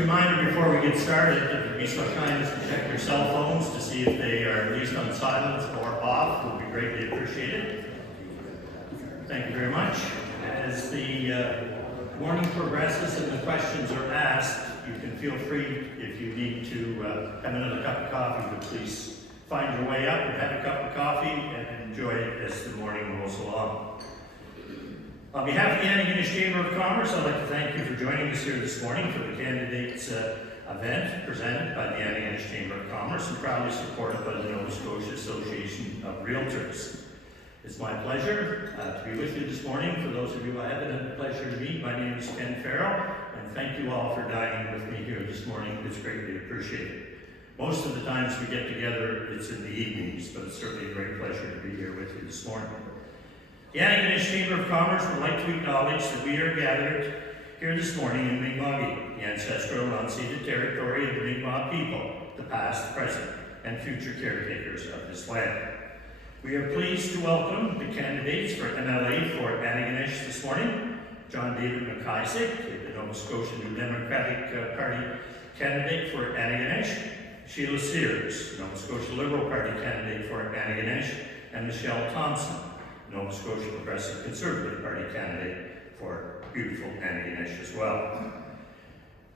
reminder before we get started, if you'd be so kind as to check your cell phones to see if they are at least on silence or off, would be greatly appreciated. Thank you very much. As the morning progresses and the questions are asked, you can feel free, if you need to have another cup of coffee, to please find your way up and have a cup of coffee and enjoy it as the morning rolls along. On behalf of the Antigonish Chamber of Commerce, I'd like to thank you for joining us here this morning for the candidates event presented by the Antigonish Chamber of Commerce and proudly supported by the Nova Scotia Association of Realtors. It's my pleasure to be with you this morning. For those of you I haven't had the pleasure to meet, my name is Ken Farrell, and thank you all for dining with me here this morning. It's greatly appreciated. Most of the times we get together, it's in the evenings, but it's certainly a great pleasure to be here with you this morning. The Antigonish Chamber of Commerce would like to acknowledge that we are gathered here this morning in Mi'kmaq, the ancestral and unceded territory of the Mi'kmaq people, the past, present, and future caretakers of this land. We are pleased to welcome the candidates for MLA for Antigonish this morning. John David McIsaac, the Nova Scotia New Democratic Party candidate for Antigonish. Sheila Sears, Nova Scotia Liberal Party candidate for Antigonish. And Michelle Thompson, Nova Scotia Progressive Conservative Party candidate for beautiful Antigonish as well.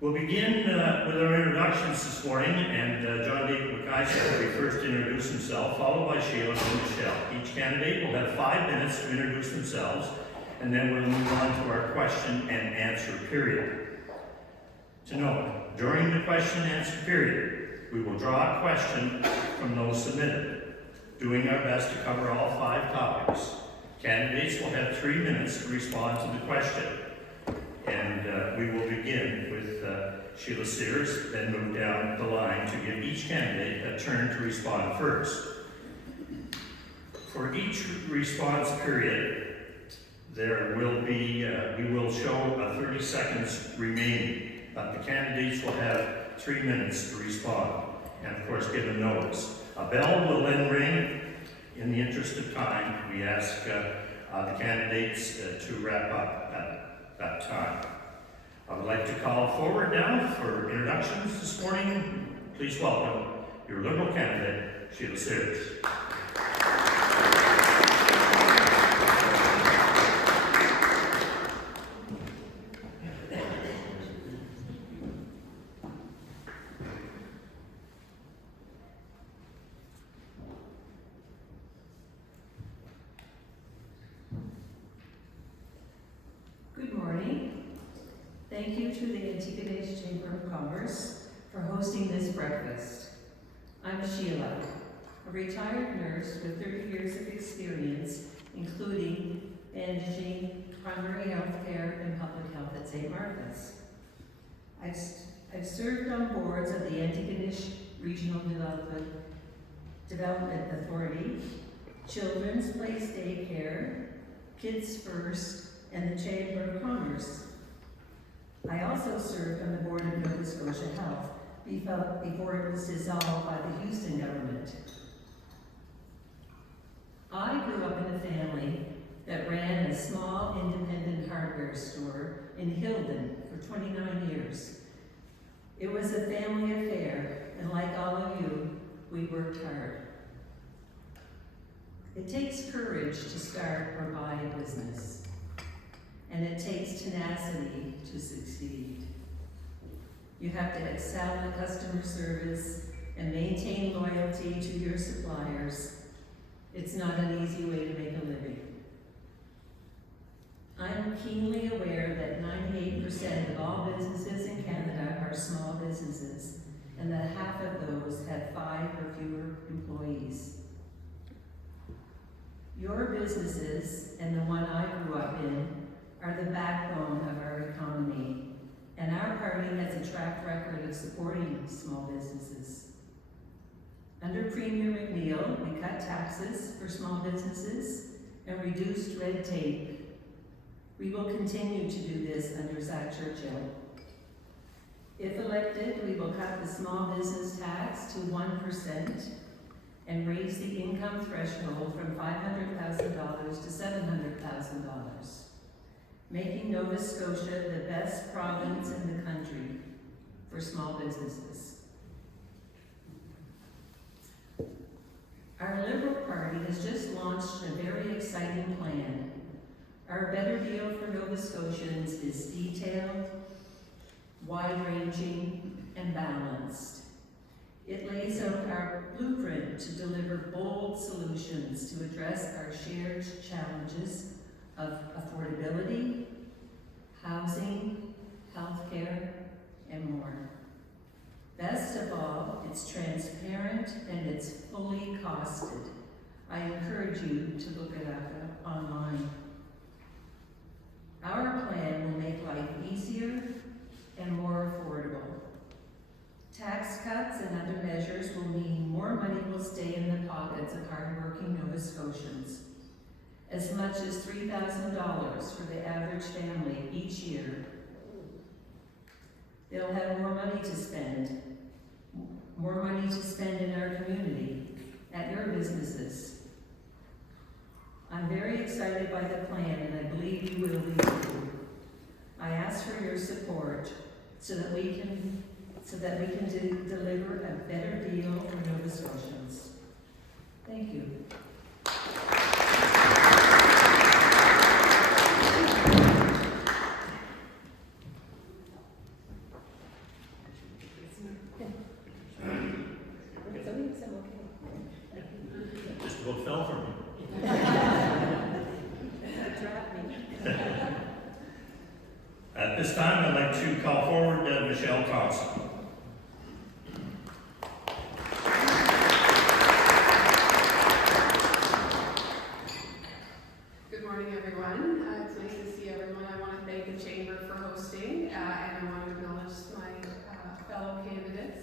We'll begin with our introductions this morning, and John David McIsaac will first introduce himself, followed by Sheila and Michelle. Each candidate will have 5 minutes to introduce themselves, and then we'll move on to our question and answer period. To note, during the question and answer period, we will draw a question from those submitted, doing our best to cover all 5 topics. Candidates will have 3 minutes to respond to the question. And we will begin with Sheila Sears, then move down the line to give each candidate a turn to respond first. For each response period, there will be, we will show 30 seconds remaining, but the candidates will have 3 minutes to respond, and of course give a notice. A bell will then ring. In the interest of time, we ask the candidates to wrap up at that time. I would like to call forward now for introductions this morning. Please welcome your Liberal candidate, Sheila Sears. Thank you to the Antigonish Chamber of Commerce for hosting this breakfast. I'm Sheila, a retired nurse with 30 years of experience, including bandaging, primary health care, and public health at St. Martha's. I've served on boards of the Antigonish Regional Development Authority, Children's Place Daycare, Kids First, and the Chamber of Commerce. I also served on the board of Nova Scotia Health before it was dissolved by the Houston government. I grew up in a family that ran a small independent hardware store in Hilden for 29 years. It was a family affair, and like all of you, we worked hard. It takes courage to start or buy a business. And it takes tenacity to succeed. You have to excel at customer service and maintain loyalty to your suppliers. It's not an easy way to make a living. I'm keenly aware that 98% of all businesses in Canada are small businesses, and that half of those have 5 or fewer employees. Your businesses, and the one I grew up in, are the backbone of our economy, and our party has a track record of supporting small businesses. Under Premier McNeil, we cut taxes for small businesses and reduced red tape. We will continue to do this under Zach Churchill. If elected, we will cut the small business tax to 1% and raise the income threshold from $500,000 to $700,000. Making Nova Scotia the best province in the country for small businesses. Our Liberal Party has just launched a very exciting plan. Our Better Deal for Nova Scotians is detailed, wide-ranging, and balanced. It lays out our blueprint to deliver bold solutions to address our shared challenges of affordability, housing, healthcare, and more. Best of all, it's transparent and it's fully costed. I encourage you to look it up online. Our plan will make life easier and more affordable. Tax cuts and other measures will mean more money will stay in the pockets of hardworking Nova Scotians. As much as $3,000 for the average family each year. They'll have more money to spend in our community, at your businesses. I'm very excited by the plan and I believe you will be too. I ask for your support so that we can deliver a better deal for Nova Scotians. Thank you. Just about fell for me. At this time, I'd like to call forward Michelle Thompson. Good morning, everyone. It's nice to see everyone. I want to thank the Chamber for hosting, and I want to acknowledge my fellow candidates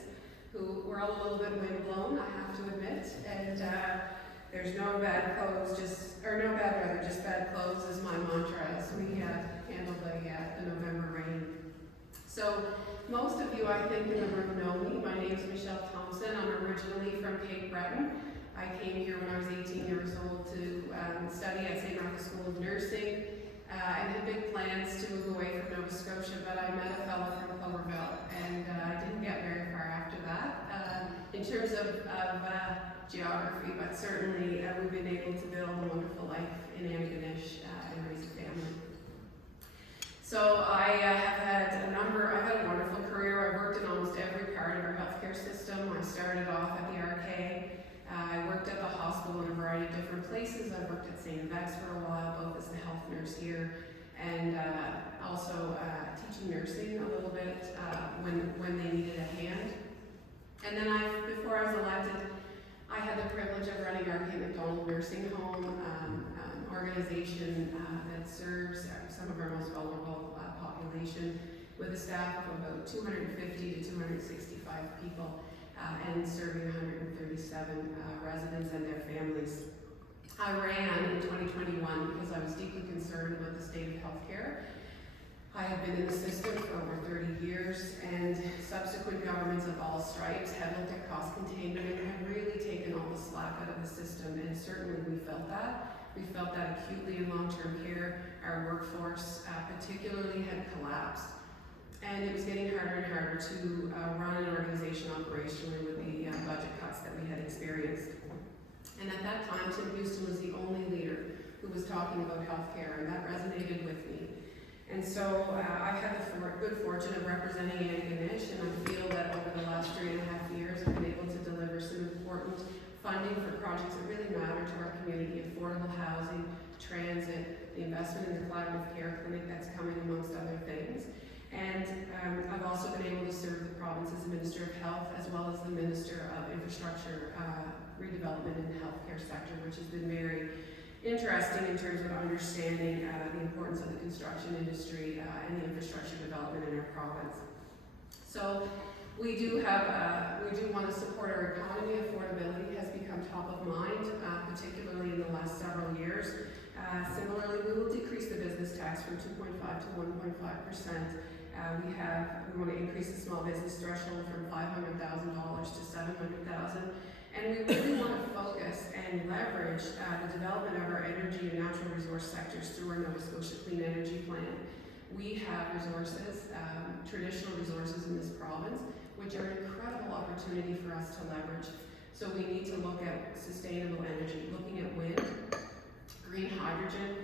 who were all a little bit windblown, I have to admit, and there's no bad clothes, no bad weather, just bad clothes is my mantra as we handle the November rain. So most of you, I think, in the room know me. My name is Michelle Thompson. I'm originally from Cape Breton. I came here when I was 18 years old to study at St. Martha's School of Nursing and had big plans to move away from Nova Scotia, but I met a fellow from Cloverville and I didn't get very far after that in terms of geography, but certainly we've been able to build a wonderful life in Antigonish and raise a family. So I've had a wonderful career. I've worked in almost every part of our healthcare system. I started off at the RK. I worked at the hospital in a variety of different places. I worked at St. Yvette's for a while, both as the health nurse here and also teaching nursing a little bit when they needed a hand. And then before I was elected, I had the privilege of running our Cape McDonald Nursing Home organization that serves some of our most vulnerable population with a staff of about 250 to 265 people and serving 137 residents and their families. I ran in 2021 because I was deeply concerned about the state of healthcare. I have been in the system for over 30 years, and subsequent governments of all stripes have looked at cost containment and have really taken all the slack out of the system, and certainly we felt that. We felt that acutely in long-term care. Our workforce particularly had collapsed, and it was getting harder and harder to run an organization operationally with the budget cuts that we had experienced. And at that time, Tim Houston was the only leader who was talking about healthcare, and that resonated with me. And so I've had the good fortune of representing Antigonish, and I feel that over the last 3.5 years, I've been able to deliver some important funding for projects that really matter to our community: affordable housing, transit, the investment in the collaborative care clinic that's coming, amongst other things. And I've also been able to serve the province as the Minister of Health, as well as the Minister of Infrastructure, Redevelopment in the healthcare sector, which has been very interesting in terms of understanding the importance of the construction industry and the infrastructure development in our province. So we do want to support our economy. Affordability has become top of mind, particularly in the last several years. Similarly, we will decrease the business tax from 2.5 to 1.5%. We want to increase the small business threshold from $500,000 to $700,000. And we really want to focus and leverage the development of our energy and natural resource sectors through our Nova Scotia Clean Energy Plan. We have resources, traditional resources in this province, which are an incredible opportunity for us to leverage. So we need to look at sustainable energy, looking at wind, green hydrogen.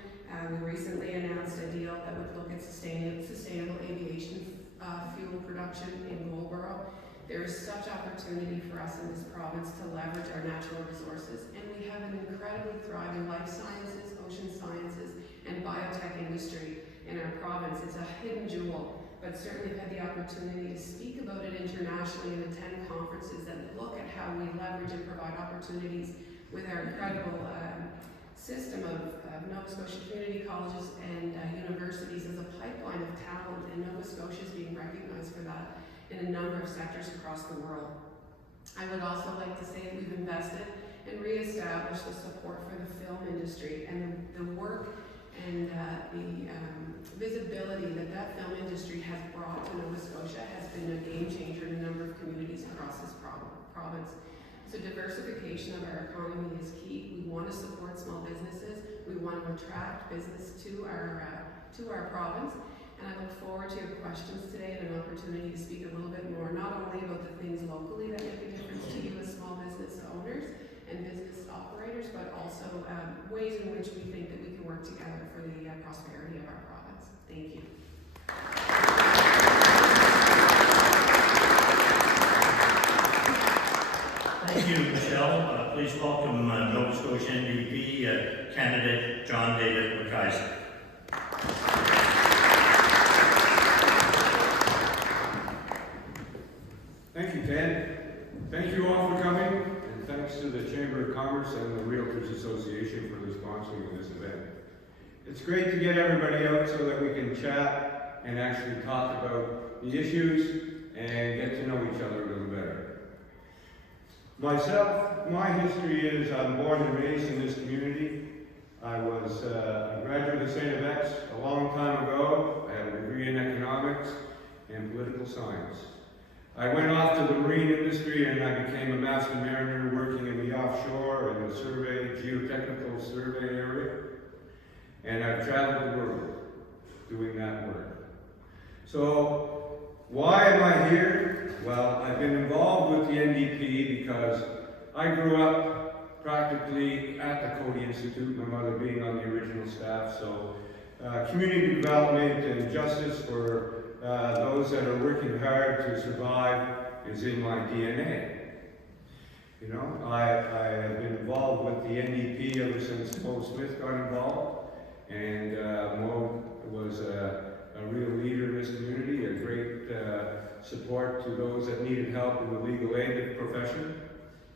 We recently announced a deal that would look at sustainable aviation fuel production in Goldboro. There is such opportunity for us in this province to leverage our natural resources, and we have an incredibly thriving life sciences, ocean sciences, and biotech industry in our province. It's a hidden jewel, but certainly I've had the opportunity to speak about it internationally and attend conferences that look at how we leverage and provide opportunities with our incredible system of Nova Scotia community colleges and universities as a pipeline of talent, and Nova Scotia is being recognized for that in a number of sectors across the world. I would also like to say that we've invested and re-established the support for the film industry, and the work and the visibility that film industry has brought to Nova Scotia has been a game changer in a number of communities across this province. So diversification of our economy is key. We want to support small businesses. We want to attract business to our province. And I look forward to your questions today and an opportunity to speak a little bit more, not only about the things locally that make a difference to you as small business owners and business operators, but also ways in which we think that we can work together for the prosperity of our province. Thank you. Thank you, Michelle. Please welcome Nova Scotia NDP candidate John David McKaiser. Thank you, Ted. Thank you all for coming, and thanks to the Chamber of Commerce and the Realtors Association for the sponsoring of this event. It's great to get everybody out so that we can chat and actually talk about the issues and get to know each other a little better. Myself, my history is I'm born and raised in this community. I was a graduate of St. X a long time ago. I had a degree in economics and political science. I went off to the marine industry and I became a master mariner working in the offshore and the geotechnical survey area. And I've traveled the world doing that work. So why am I here? Well, I've been involved with the NDP because I grew up practically at the Cody Institute, my mother being on the original staff. So community development and justice for those that are working hard to survive is in my DNA. You know, I have been involved with the NDP ever since Mo Smith got involved, and Mo was a real leader in this community, a great support to those that needed help in the legal aid profession,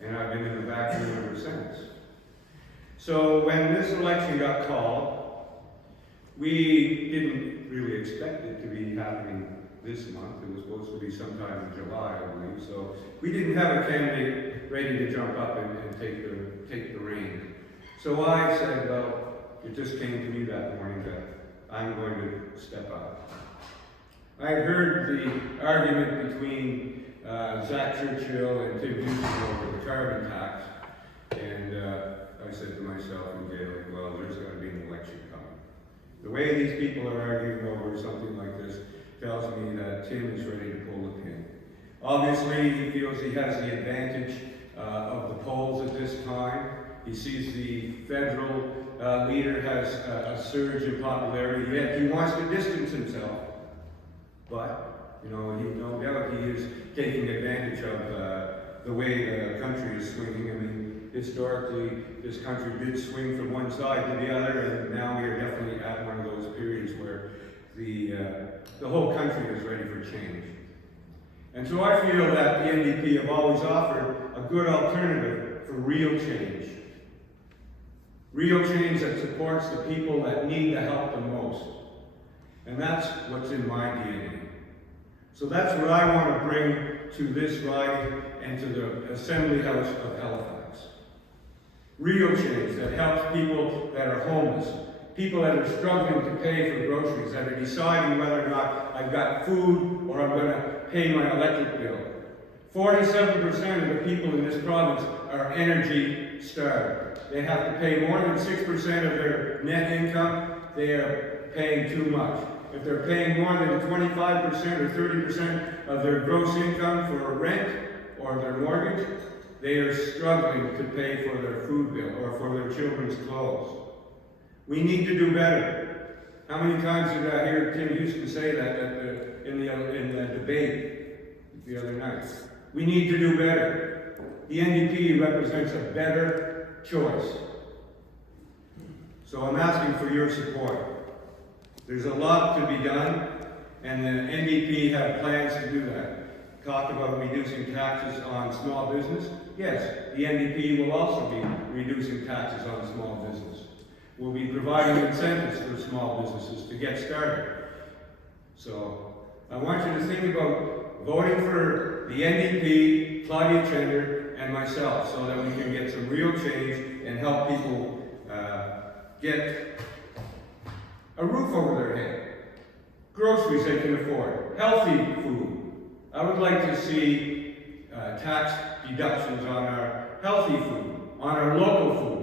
and I've been in the back room ever since. So when this election got called, we didn't really expect it to be happening this month. It was supposed to be sometime in July, I believe. So we didn't have a candidate ready to jump up and take the reign. So I said, well, it just came to me that morning that I'm going to step up. I heard the argument between Zach Churchill and Tim Houston over the carbon tax, and I said to myself in Gaelic, well, there's going to be an election coming. The way these people are arguing over something like this tells me that Tim is ready to pull the pin. Obviously, he feels he has the advantage of the polls at this time. He sees the federal leader has a surge in popularity, yet he wants to distance himself. But, you know, no doubt he is taking advantage of the way the country is swinging. I mean, historically, this country did swing from one side to the other, and now we are definitely at one of those periods where the whole country is ready for change. And so I feel that the NDP have always offered a good alternative for real change. Real change that supports the people that need the help the most. And that's what's in my DNA. So that's what I want to bring to this riding and to the Assembly House of Halifax. Real change that helps people that are homeless, people that are struggling to pay for groceries, that are deciding whether or not I've got food or I'm going to pay my electric bill. 47% of the people in this province are energy starved. They have to pay more than 6% of their net income. They are paying too much. if they're paying more than 25% or 30% of their gross income for rent or their mortgage, they are struggling to pay for their food bill or for their children's clothes. We need to do better. How many times did I hear Tim Houston say that in the debate the other night? We need to do better. The NDP represents a better choice. So I'm asking for your support. There's a lot to be done, and the NDP have plans to do that. Talk about reducing taxes on small business. Yes, the NDP will also be reducing taxes on small business. We'll be providing incentives for small businesses to get started. So I want you to think about voting for the NDP, Claudia Chender, and myself, so that we can get some real change and help people get a roof over their head, groceries they can afford, healthy food. I would like to see tax deductions on our healthy food, on our local food.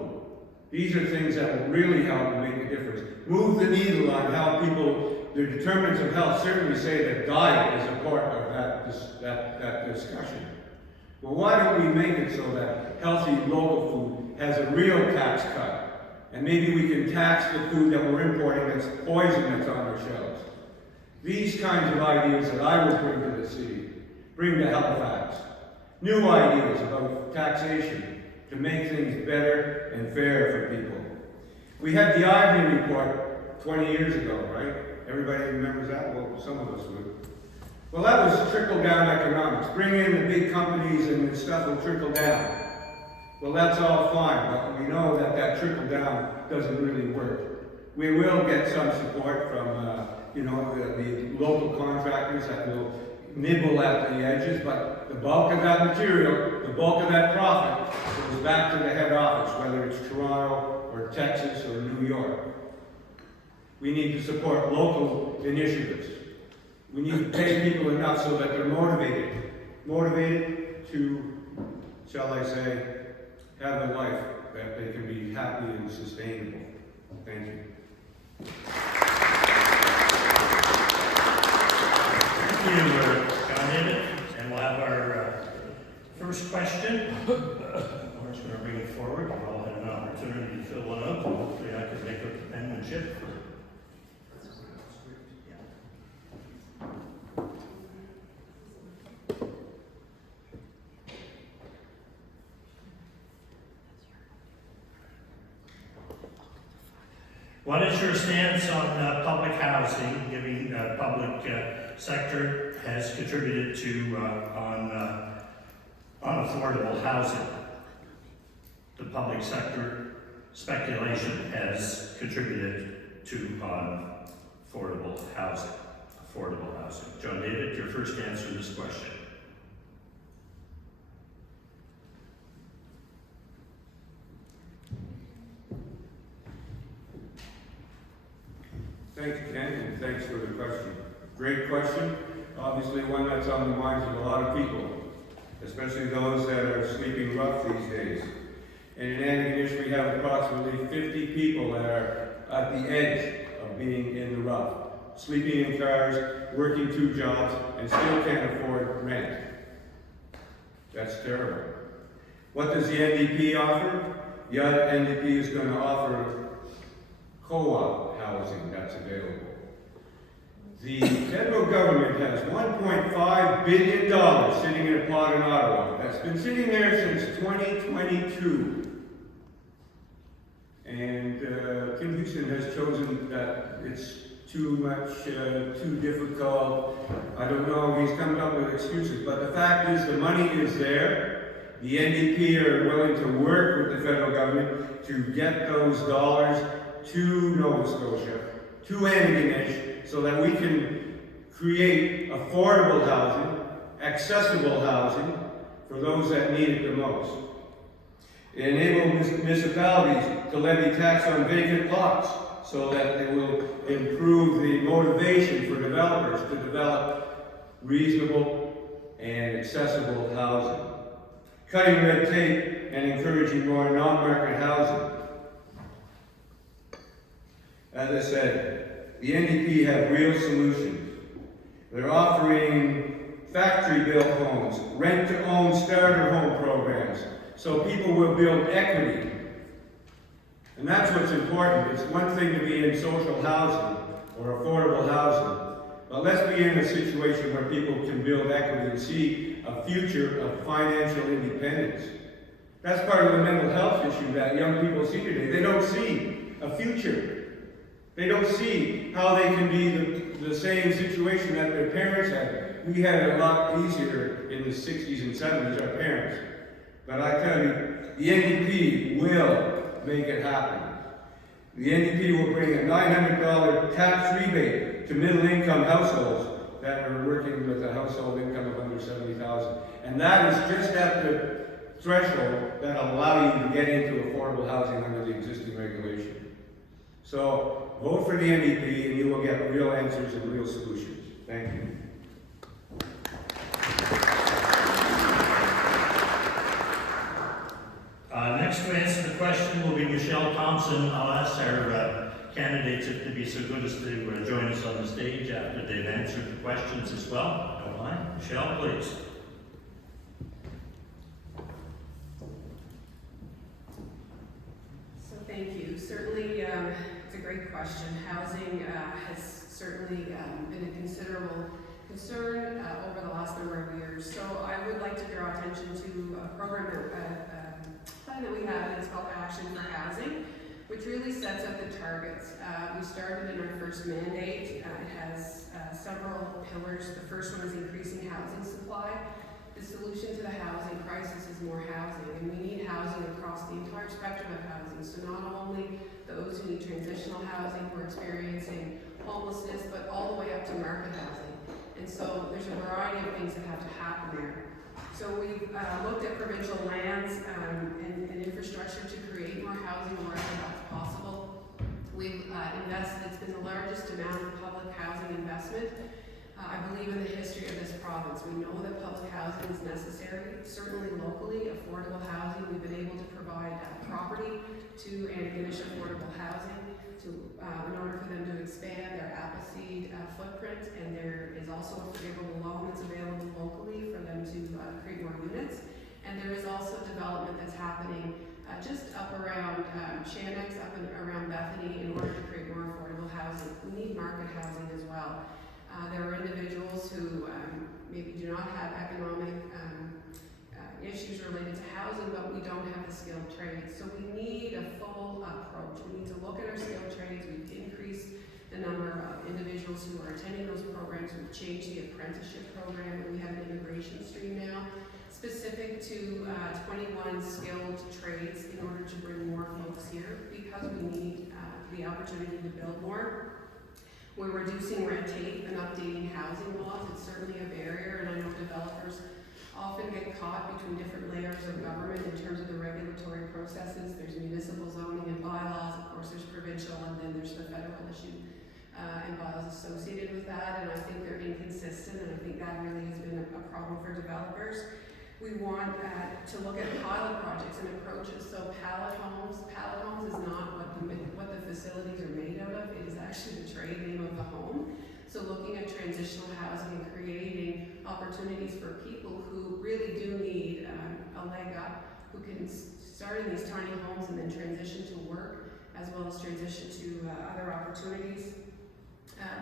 These are things that will really help and make a difference. Move the needle on how people, their determinants of health certainly say that diet is a part of that discussion. Well, why don't we make it so that healthy local food has a real tax cut? And maybe we can tax the food that we're importing that's poison that's on our shelves. These kinds of ideas that I will bring to the city, bring to Halifax. New ideas about taxation to make things better and fair for people. We had the Ivy report 20 years ago, right? Everybody remembers that? Well, some of us would. Well, that was trickle-down economics. Bring in the big companies and the stuff will trickle down. Well, that's all fine, but we know that that trickle-down doesn't really work. We will get some support from, the local contractors that will nibble at the edges, but the bulk of that material, the bulk of that profit goes back to the head office, whether it's Toronto or Texas or New York. We need to support local initiatives. We need to pay people enough so that they're motivated to, shall I say, have a life that they can be happy and sustainable. Thank you. Thank you, John David. And we'll have our first question. We're just going to bring it forward. We've all had an opportunity to fill one out. Hopefully I can make up the penmanship. What is your stance on public housing, given public sector has contributed to on affordable housing? The public sector speculation has contributed to on affordable housing. John David, your first answer to this question. Thank you, Ken, and thanks for the question. Great question. Obviously one that's on the minds of a lot of people, especially those that are sleeping rough these days. And in Antigonish, we have approximately 50 people that are at the edge of being in the rough, sleeping in cars, working 2 jobs, and still can't afford rent. That's terrible. What does the NDP offer? The NDP is going to offer co-op housing that's available. The federal government has $1.5 billion sitting in a pot in Ottawa. That's been sitting there since 2022. And Tim Houston has chosen that it's too much, too difficult. I don't know, he's coming up with excuses. But the fact is the money is there. The NDP are willing to work with the federal government to get those dollars to Nova Scotia, to Antigonish, so that we can create affordable housing, accessible housing for those that need it the most. Enable municipalities to levy tax on vacant lots so that they will improve the motivation for developers to develop reasonable and accessible housing. Cutting red tape and encouraging more non-market housing. As I said, the NDP have real solutions. They're offering factory-built homes, rent-to-own starter home programs, so people will build equity. And that's what's important. It's one thing to be in social housing or affordable housing, but let's be in a situation where people can build equity and see a future of financial independence. That's part of the mental health issue that young people see today. They don't see a future. They don't see how they can be the same situation that their parents had. We had it a lot easier in the 60s and 70s, our parents. But I tell you, the NDP will make it happen. The NDP will bring a $900 tax rebate to middle-income households that are working with a household income of under $70,000. And that is just at the threshold that allow you to get into affordable housing under the existing regulation. So vote for the NDP and you will get real answers and real solutions. Thank you. Next to answer the question will be Michelle Thompson. I'll ask our candidates if they'd be so good as to join us on the stage after they've answered the questions as well. Don't mind. Michelle, please. So thank you. Certainly, it's a great question. Housing has certainly been a considerable concern over the last number of years. So I would like to draw attention to a program plan that we have, and it's called Action for Housing, which really sets out the targets. We started in our first mandate. It has several pillars. The first one is increasing housing supply. The solution to the housing crisis is more housing, and we need housing across the entire spectrum of housing. So not only those who need transitional housing, who are experiencing homelessness, but all the way up to market housing. And so there's a variety of things that have to happen there. So we've looked at provincial lands and infrastructure to create more housing wherever that's possible. We've invested, it's been the largest amount of public housing investment, I believe, in the history of this province. We know that public housing is necessary, certainly locally, affordable housing. We've been able to provide property to Antigonish affordable housing in order for them to expand their Appleseed footprint, and there is also a forgivable loan that's available locally for them to create more units. And there is also development that's happening just up around Shannox, up and around Bethany, in order to create more affordable housing. We need market housing as well. There are individuals who maybe do not have economic issues related to housing, but we don't have the skilled trades. So we need a full approach. We need to look at our skilled trades. We've increased the number of individuals who are attending those programs. We've changed the apprenticeship program, and we have an immigration stream now specific to 21 skilled trades in order to bring more folks here, because we need the opportunity to build more. We're reducing red tape and updating housing laws. It's certainly a barrier, and I know developers often get caught between different layers of government in terms of the regulatory processes. There's municipal zoning and bylaws, of course there's provincial, and then there's the federal issue and bylaws associated with that, and I think they're inconsistent, and I think that really has been a problem for developers. We want to look at pilot projects and approaches. So pallet homes is not what the facilities are made out of. It is actually the trade name of the home. So looking at transitional housing and creating opportunities for people who really do need a leg up, who can start in these tiny homes and then transition to work, as well as transition to other opportunities.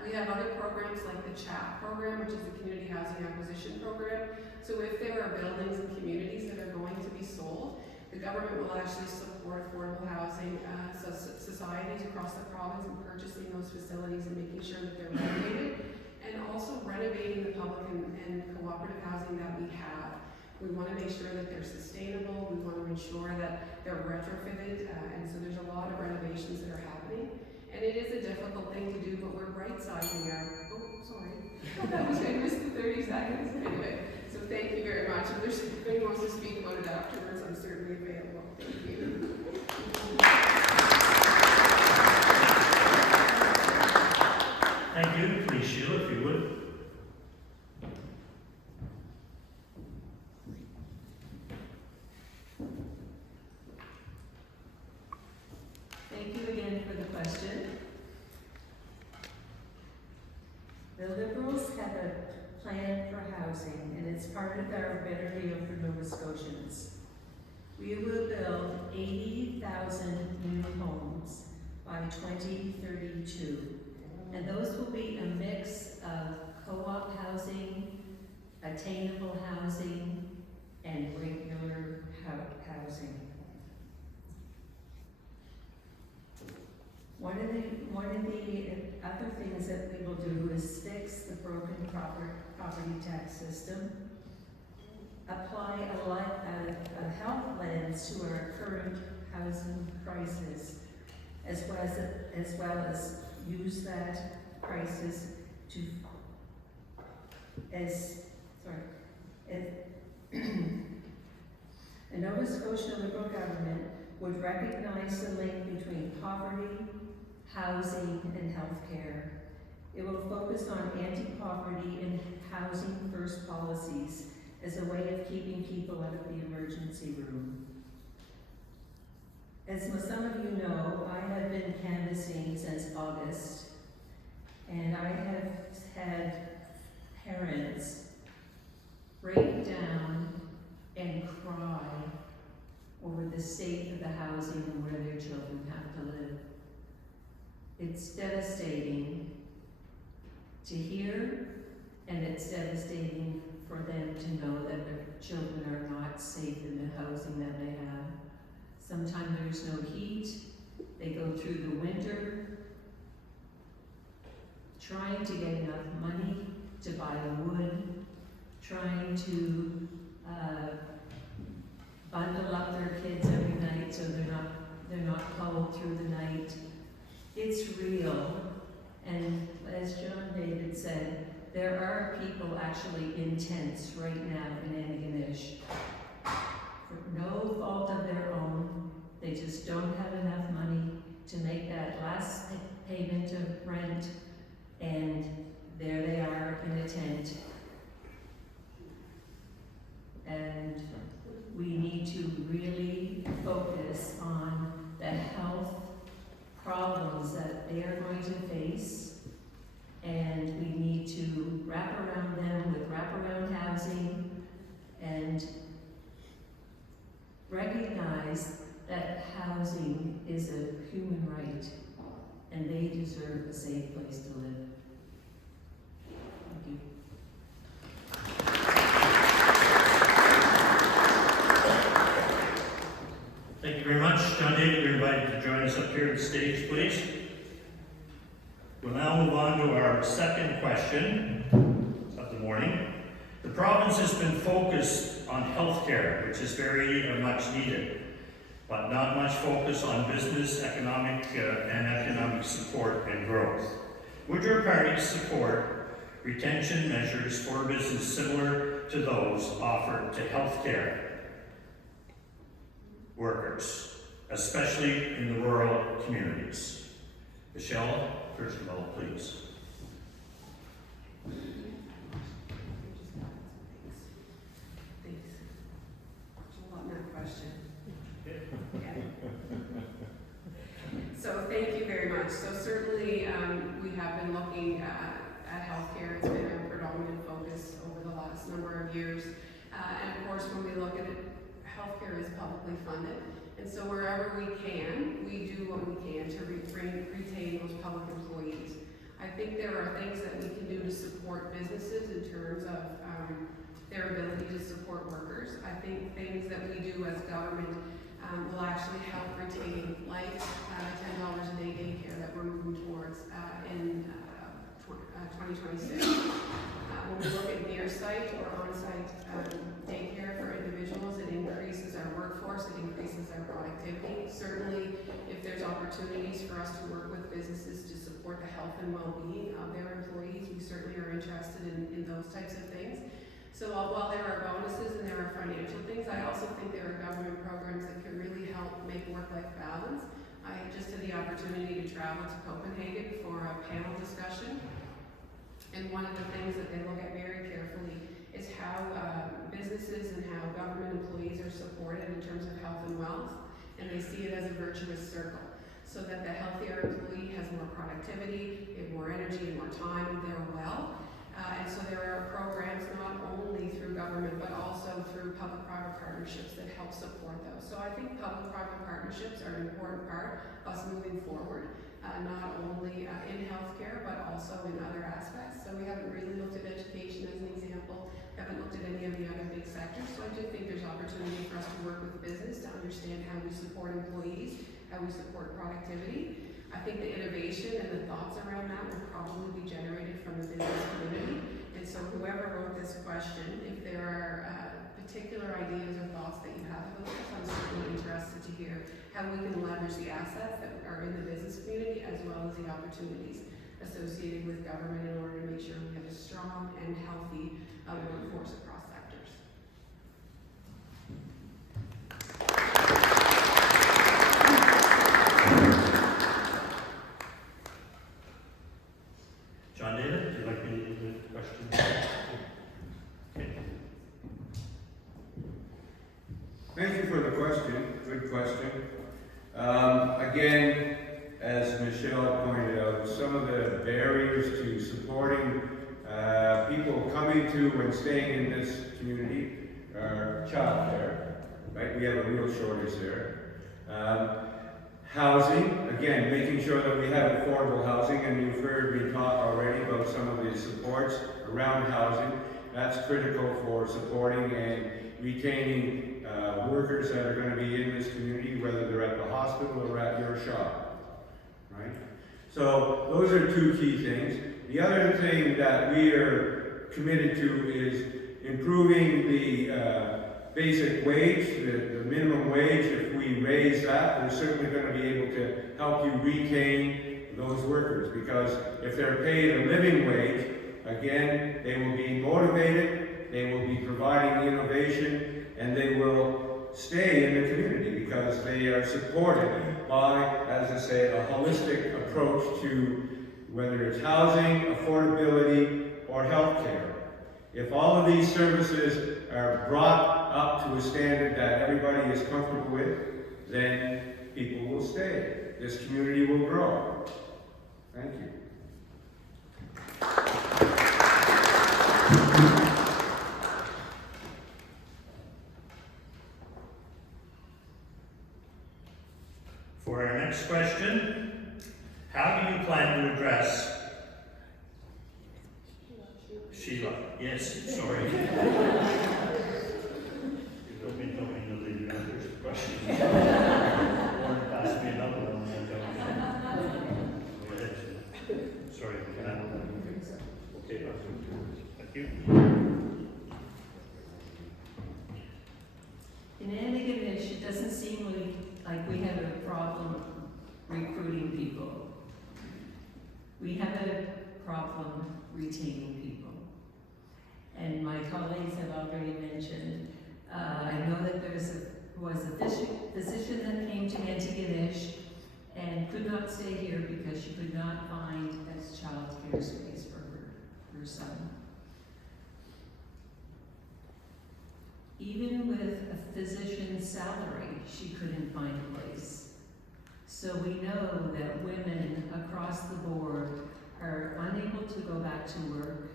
We have other programs like the CHAP program, which is the Community Housing Acquisition Program. So if there are buildings and communities that are going to be sold, the government will actually support affordable housing societies across the province in purchasing those facilities and making sure that they're renovated, and also renovating the public and cooperative housing that we have. We want to make sure that they're sustainable. We want to ensure that they're retrofitted, and so there's a lot of renovations that are happening. And it is a difficult thing to do, but we're right-sizing our, that was good, missed the 30 seconds. Anyway, so thank you very much. If there's anyone wants to speak about it afterwards, I'm certainly available. Thank you. Thank you. Please, Sheila, if you would. Thank you again for the question. The Liberals have a plan for housing, and it's part of our better deal for Nova Scotians. We will build 80,000 new homes by 2032, and those will be a mix of co-op housing, attainable housing, and regular housing. One of the other things that we will do is fix the broken property tax system, apply a health lens to our current housing crisis, as well as use that crisis to a Nova Scotia Liberal government would recognize the link between poverty, housing, and healthcare. It will focus on anti-poverty and housing first policies as a way of keeping people out of the emergency room. As some of you know, I have been canvassing since August, and I have had parents break down and cry over the state of the housing and where their children have to live. It's devastating to hear, and it's devastating for them to know that their children are not safe in the housing that they have. Sometimes there's no heat, they go through the winter trying to get enough money to buy wood, trying to bundle up their kids every night so they're not cold through the night. It's real, and as John David said, there are people actually in tents right now in Antigonish. For no fault of their own, they just don't have enough money to make that last payment of rent, and there they are in a tent. And we need to really focus on the health problems that they are going to face, and we need to wrap around them with wraparound housing and recognize that housing is a human right and they deserve a safe place to live. Thank you. Thank you very much. John David, you're invited to join us up here on the stage, please. We'll now move on to our second question of the morning. The province has been focused on healthcare, which is very much needed, but not much focus on business, economic support and growth. Would your party support retention measures for business similar to those offered to healthcare workers, especially in the rural communities? Michelle, first of all, please. Thanks. Hold on that question. Yeah. So thank you very much. So certainly we have been looking at healthcare. It's been a predominant focus over the last number of years. And of course, when we look at it, healthcare is publicly funded. And so wherever we can, we do what we can to retain those public employees. I think there are things that we can do to support businesses in terms of their ability to support workers. I think things that we do as government will actually help retain, like $10 a day daycare that we're moving towards in 2026. When we look at near site or on-site daycare for individuals, it increases our workforce, it increases our productivity. Certainly, if there's opportunities for us to work with businesses to support the health and well-being of their employees, we certainly are interested in those types of things. So while there are bonuses and there are financial things, I also think there are government programs that can really help make work-life balance. I just had the opportunity to travel to Copenhagen for a panel discussion. And one of the things that they look at very carefully is how businesses and how government employees are supported in terms of health and wealth. And they see it as a virtuous circle, so that the healthier employee has more productivity, they have more energy and more time, they're well. And so there are programs not only through government, but also through public-private partnerships that help support those. So I think public-private partnerships are an important part of us moving forward, not only in healthcare, but also in other aspects. So we haven't really looked at education as an example, haven't looked at any of the other big sectors. So I do think there's opportunity for us to work with business to understand how we support employees, how we support productivity. I think the innovation and the thoughts around that will probably be generated from the business community. And so whoever wrote this question, if there are particular ideas or thoughts that you have about this, I'm certainly interested to hear how we can leverage the assets that are in the business community as well as the opportunities associated with government in order to make sure we have a strong and healthy workforce across sectors. John David, would you like me to do the question? Okay. Thank you for the question. Good question. Again, as Michelle pointed out, some of the barriers to supporting people coming to and staying in this community are childcare, right? We have a real shortage there. Housing, again, making sure that we have affordable housing, and you've heard me talk already about some of the supports around housing. That's critical for supporting and retaining workers that are going to be in this community, whether they're at the hospital or at your shop, right? So those are two key things. The other thing that we are committed to is improving the basic wage, the minimum wage. If we raise that, we're certainly going to be able to help you retain those workers, because if they're paid a living wage, again, they will be motivated, they will be providing innovation, and they will stay in the community because they are supported by, as I say, a holistic approach to whether it's housing, affordability, or healthcare. If all of these services are brought up to a standard that everybody is comfortable with, then people will stay. This community will grow. Thank you. For our next question, how do you plan to address Sheila? Yes, sorry. You don't mean to leave you answers to questions. Or pass me another one. Go ahead. Sorry. Okay, thank you. In Antigonish, it doesn't seem like we have a problem recruiting people. We have a problem retaining people. And my colleagues have already mentioned, I know that there was a physician that came to Antigonish and could not stay here because she could not find a child care space for her son. Even with a physician's salary, she couldn't find a place. So we know that women across the board are unable to go back to work.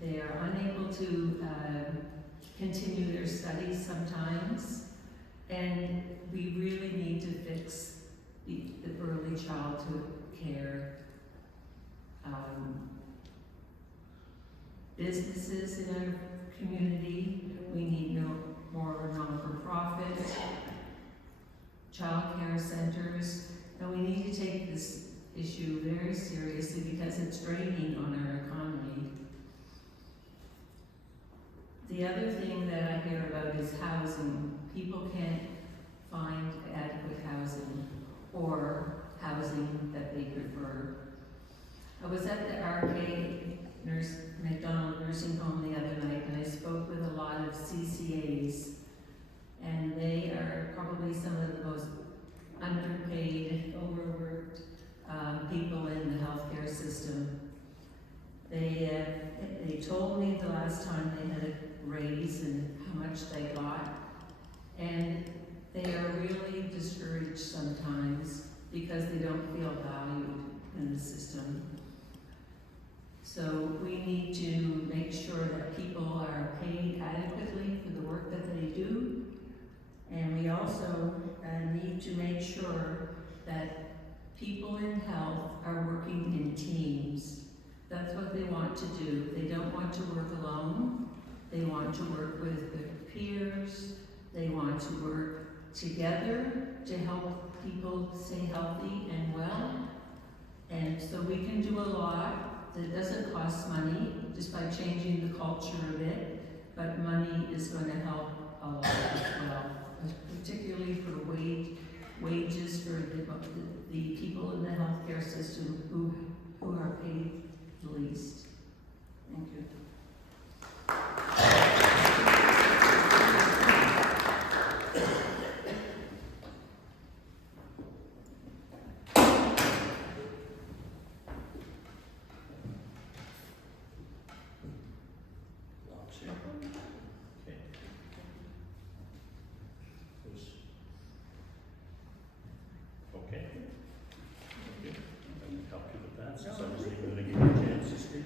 They are unable to continue their studies sometimes. And we really need to fix the early childhood care. Businesses in our community, we need more non-for-profit, child care centers, and we need to take this issue very seriously because it's draining on our economy. The other thing that I hear about is housing. People can't find adequate housing or housing that they prefer. I was at the RK McDonald Nursing Home the other night, and I spoke with a lot of CCAs, and they are probably some of the most underpaid, overworked people in the healthcare system. They told me the last time they had a raise and how much they got, and they are really discouraged sometimes because they don't feel valued. in the system. So we need to make sure that people are paid adequately for the work that they do. And we also need to make sure that people in health are working in teams. That's what they want to do. They don't want to work alone. They want to work with their peers. They want to work together to help people stay healthy and well. And so we can do a lot that doesn't cost money just by changing the culture a bit, but money is going to help a lot as well, particularly for wages for the people in the healthcare system who are paid the least. Thank you. Okay. Thank you. I can help you with that, since I was even going to give you a chance to speak.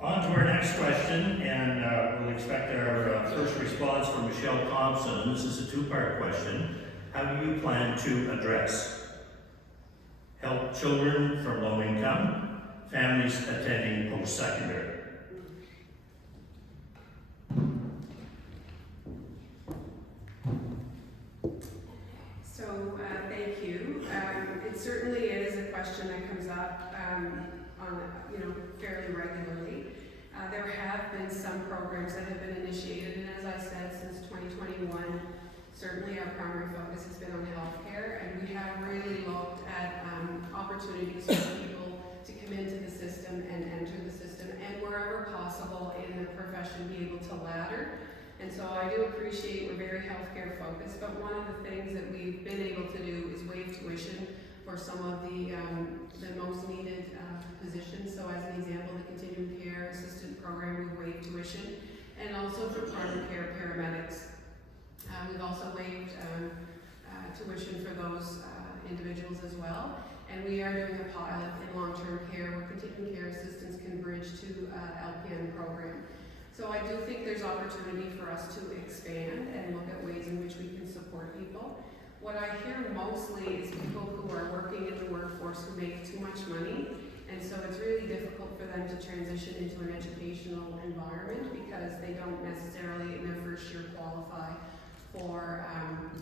On to our next question, and we'll expect our first response from Michelle Thompson. This is a two-part question. How do you plan to address help children from low income, families attending post-secondary? So, thank you. It certainly is a question that comes up fairly regularly. There have been some programs that have been initiated, and as I said, since 2021, certainly our primary focus has been on healthcare, and we have really looked at opportunities for people to come into the system and enter the system, and wherever possible in the profession be able to ladder. And so I do appreciate we're very healthcare focused, but one of the things that we've been able to do is waive tuition for some of the most needed positions. So as an example, the continuing care assistant program, we've waived tuition, and also for primary care paramedics. We've also waived tuition for those individuals as well. And we are doing a pilot in long-term care where continuing care assistants can bridge to LPN program. So I do think there's opportunity for us to expand and look at ways in which we can support people. What I hear mostly is people who are working in the workforce who make too much money, and so it's really difficult for them to transition into an educational environment because they don't necessarily in their first year qualify for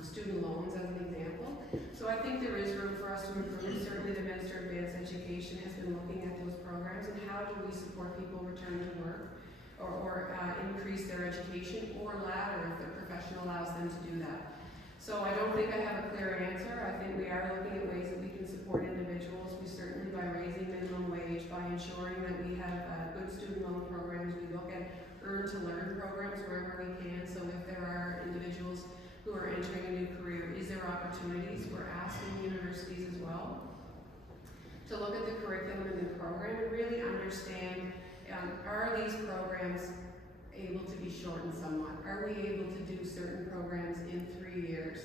student loans, as an example. So I think there is room for us to improve. Certainly the Minister of Advanced Education has been looking at those programs and how do we support people return to work or increase their education or ladder if their profession allows them to do that. So I don't think I have a clear answer. I think we are looking at ways that we can support individuals. We certainly, by raising minimum wage, by ensuring that we have good student loan programs, we look at earn to learn programs wherever we can. So if there are individuals who are entering a new career, is there opportunities? We're asking universities as well to look at the curriculum and the program and really understand, are these programs able to be shortened somewhat? Are we able to do certain programs in 3 years?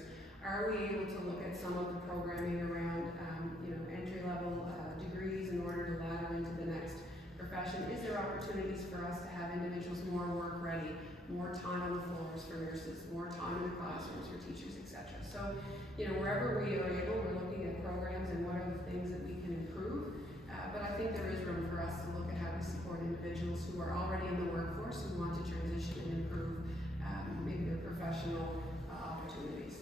Are we able to look at some of the programming around, entry-level degrees in order to ladder into the next profession? Is there opportunities for us to have individuals more work-ready, more time on the floors for nurses, more time in the classrooms for teachers, etc.? So, wherever we are able, we're looking at programs and what are the things that we can improve. But I think there is room for us to look at how we support individuals who are already in the workforce who want to transition and improve maybe their professional opportunities.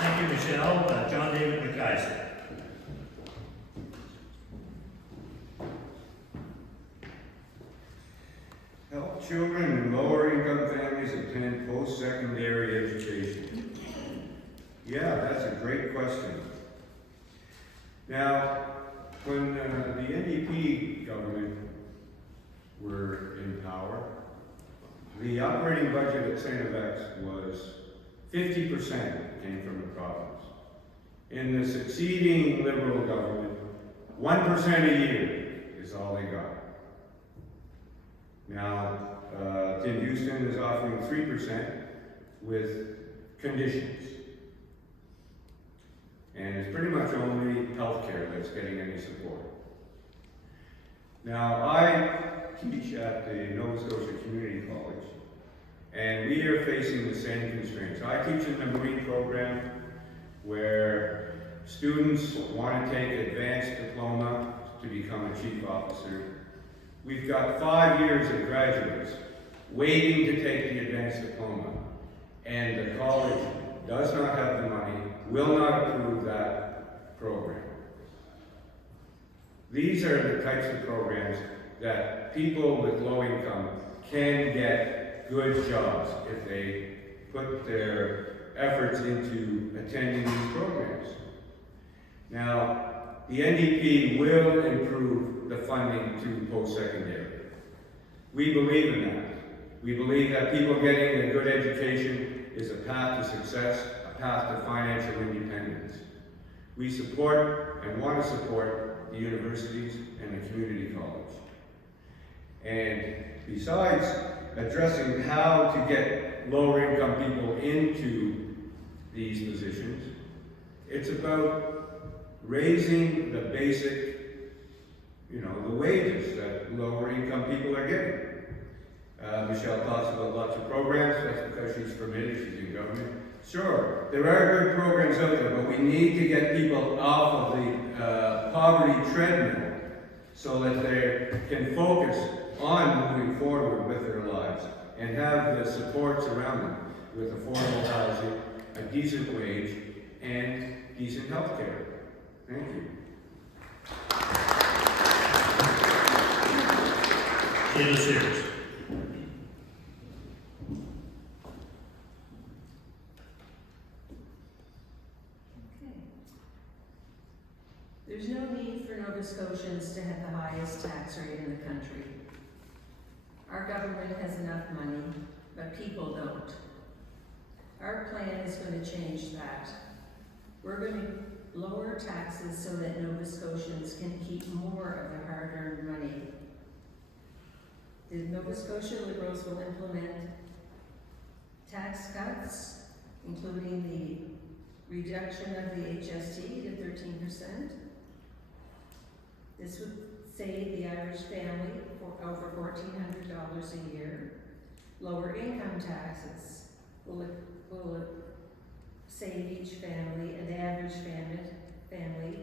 Thank you, Michelle. John David McIsaac. Help children in lower income families attend post-secondary education. Yeah, that's a great question. Now, when the NDP government were in power, the operating budget at St. FX was 50% came from the province. In the succeeding Liberal government, 1% a year is all they got. Now, Tim Houston is offering 3%, with conditions. And it's pretty much only healthcare that's getting any support. Now, I teach at the Nova Scotia Community College, and we are facing the same constraints. I teach in the Marine program where students want to take advanced diploma to become a chief officer. We've got 5 years of graduates waiting to take the advanced diploma, and the college does not have the money, will not approve that program. These are the types of programs that people with low income can get good jobs if they put their efforts into attending these programs. Now, the NDP will improve the funding to post-secondary. We believe in that. We believe that people getting a good education is a path to success, a path to financial independence. We support and want to support the universities and the community college. And besides addressing how to get lower income people into these positions, it's about raising the basic, the wages that lower income people are getting. Michelle talks about lots of programs. That's because she's familiar, she's in government. Sure, there are good programs out there, but we need to get people off of the poverty treadmill so that they can focus on moving forward with their lives and have the supports around them with affordable housing, a decent wage, and decent health care. Thank you. Sheila Sears. There's no need for Nova Scotians to have the highest tax rate in the country. Our government has enough money, but people don't. Our plan is going to change that. We're going to lower taxes so that Nova Scotians can keep more of their hard-earned money. The Nova Scotia Liberals will implement tax cuts, including the reduction of the HST to 13%. This would save the average family for over $1,400 a year. Lower income taxes will save each family, and the average family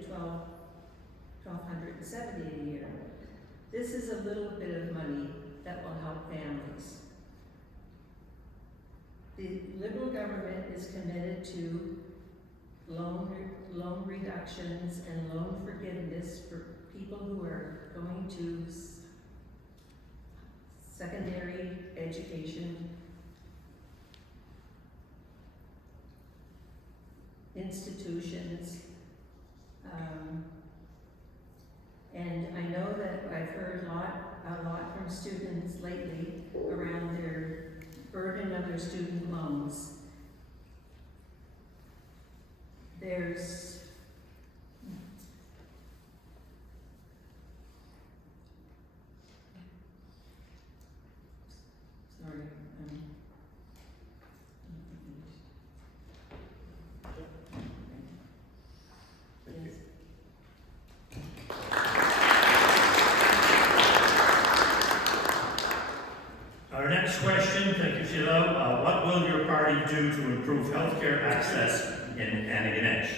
$1,270 a year. This is a little bit of money that will help families. The Liberal government is committed to loan reductions and loan forgiveness for people who are going to secondary education institutions. And I know that I've heard a lot from students lately around their burden of their student loans. There's Our next question, thank you, Sheila. What will your party do to improve healthcare access in Antigonish?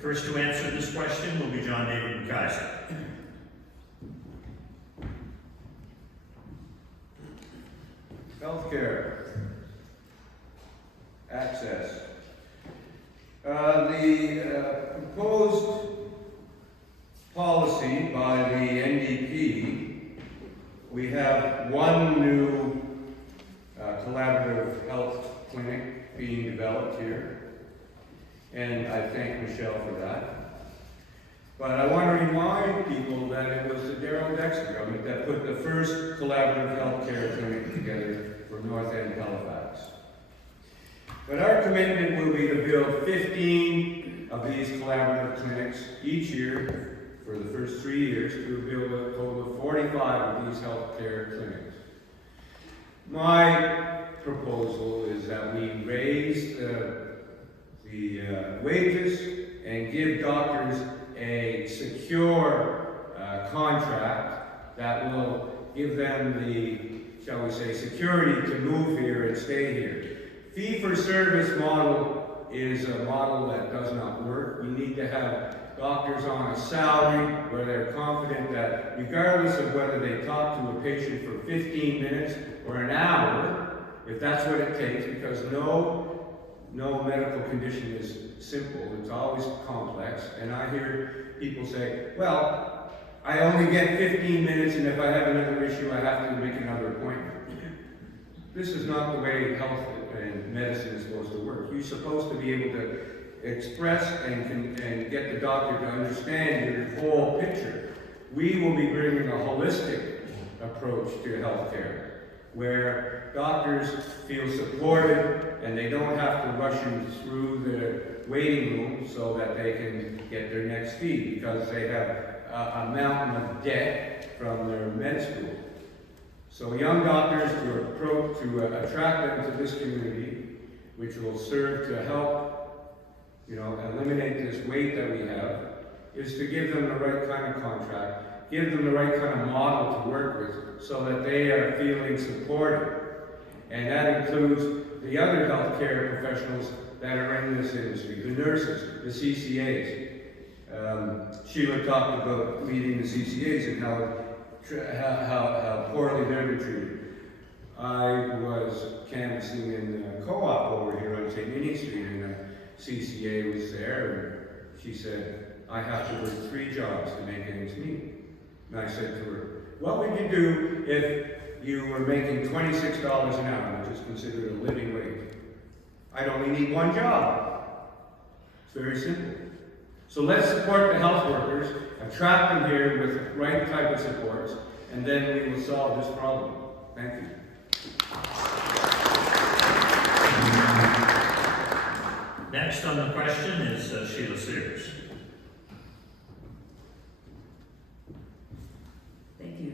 First to answer this question will be John David McKaiser. Healthcare access. The proposed policy by the NDP, we have one new collaborative health clinic being developed here, and I thank Michelle for that. But I want to remind people that it was the Darrell Dexter government that put the first collaborative healthcare clinic together for North End Halifax. But our commitment will be to build 15 of these collaborative clinics each year for the first 3 years. We'll build a total of 45 of these healthcare clinics. My proposal is that we raise the wages and give doctors a secure contract that will give them the, shall we say, security to move here and stay here. Fee-for-service model is a model that does not work. We need to have doctors on a salary where they're confident that regardless of whether they talk to a patient for 15 minutes or an hour, if that's what it takes, because no medical condition is simple, it's always complex. And I hear people say, well, I only get 15 minutes, and if I have another issue, I have to make another appointment. This is not the way health and medicine is supposed to work. You're supposed to be able to express and get the doctor to understand your whole picture. We will be bringing a holistic approach to healthcare, where doctors feel supported and they don't have to rush you through the waiting room so that they can get their next fee because they have a mountain of debt from their med school. So young doctors to attract them to this community, which will serve to help, eliminate this weight that we have, is to give them the right kind of contract, give them the right kind of model to work with so that they are feeling supported. And that includes the other healthcare professionals that are in this industry, the nurses, the CCAs. Sheila talked about leading the CCAs and how poorly they're been treated. I was canvassing in the co-op over here on St. Union Street, and the CCA was there, and she said, I have to work 3 jobs to make ends meet. And I said to her, what would you do if you were making $26 an hour, which is considered a living wage? I'd only need 1 job. It's very simple. So let's support the health workers, attract them here with the right type of supports, and then we will solve this problem. Thank you. Next on the question is Sheila Sears. Thank you.